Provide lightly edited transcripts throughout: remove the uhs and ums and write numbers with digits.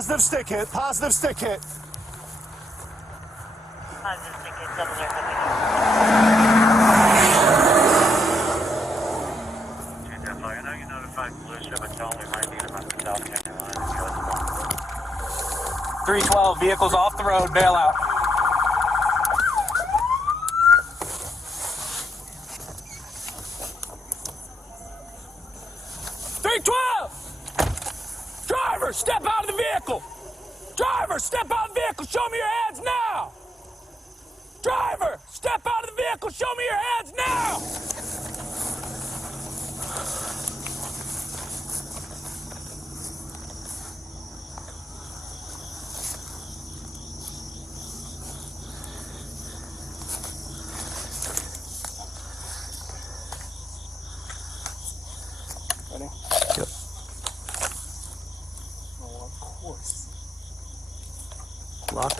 Positive stick hit. Positive stick hit. Positive stick hit. Double zero. I know you notified Felicia, but tell me my need about the South County line. 312, vehicles off the road, bail out. Driver, step out of the vehicle! Driver, step out of the vehicle! Show me your hands now! Driver, step out of the vehicle! Show me your hands now! Ready? Yep. Oh, of course. Lock.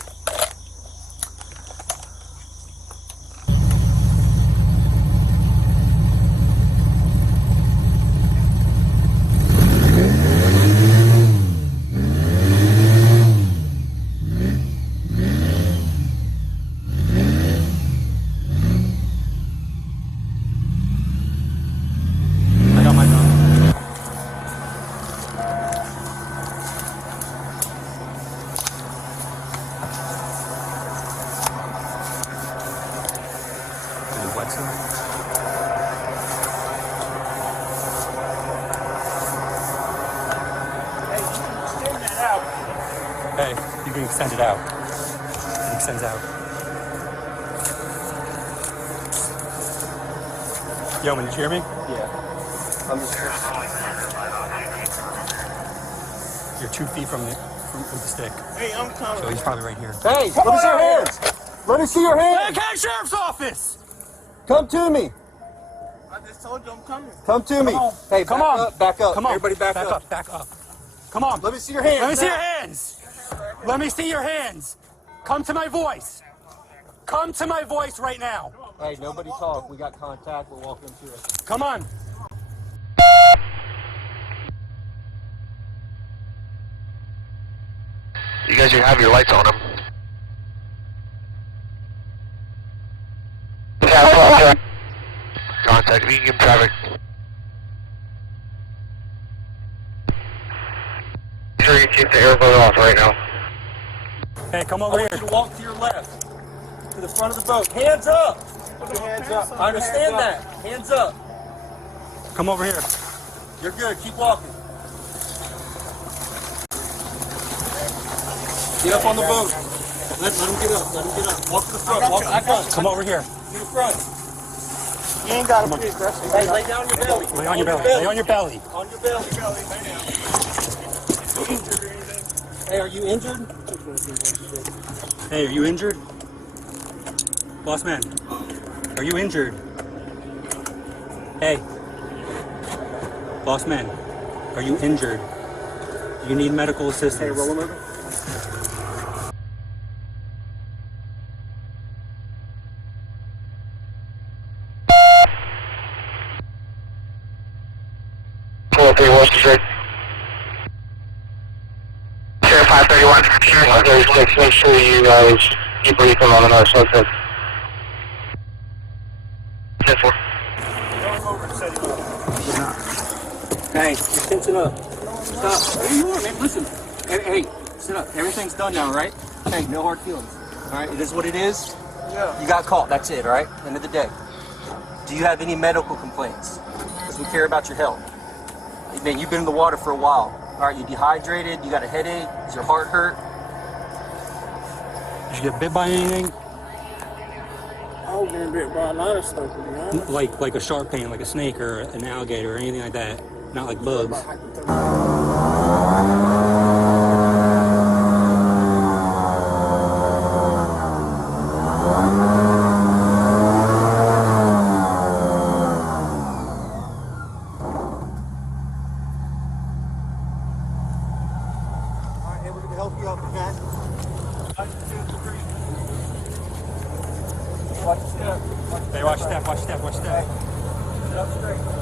I got my gun. Hey, you can extend it out. It extends out. Yeoman, did you hear me? Yeah. I'm just. You're 2 feet from the stick. Hey, I'm coming. So he's probably right here. Hey, let me see your hands. Let me see your Hey, hands. County Sheriff's Office! Come to me. I just told you I'm coming. Come to me. on. Hey, Come back on. up. Back up. Come on. Everybody back up. Back up. Come on. Let me see your hands. Let me see now. your hands. Let me see your hands. Come to my voice. Come to my voice right now. Hey, nobody talk. We got contact. We're walking to it. Come on. You guys have your lights on them. Contact, if you can give traffic. Sure you keep the airboat off right now. Hey, come I over want here. you to walk to your left. To the front of the boat. Hands up. Hands up. I understand that. Hands up. Come over here. You're good. Keep walking. Get up on the boat. Let him get up. Let him get up. Walk to the front. Walk to the front. Come over here. To the front. You ain't got to be aggressive. Hey, lay down your belly. Lay on your belly. Lay on your belly. On your belly. Hey, are you injured? Hey, are you injured? Boss man, are you injured? Hey. Boss man, are you injured? You need medical assistance. Hey, roll him over. West Street. Sheriff 531, Sheriff 536, make sure you guys debrief them on the north side. 10-4. Hey, just tension up. Stop. Where you are, man? Listen. Hey, sit up. Everything's done now, right? Hey, no hard feelings. All right, it is what it is. Yeah. You got caught. That's it, all right? End of the day. Do you have any medical complaints? Because we care about your health. Man, you've been in the water for a while. All right, you dehydrated? You got a headache? Does your heart hurt? Did you get bit by anything? I've been bit by a lot of stuff, to be honest. Like a shark pain, like a snake or an alligator or anything like that? Not like bugs? Hey, watch step, watch step, watch step. Sit up straight.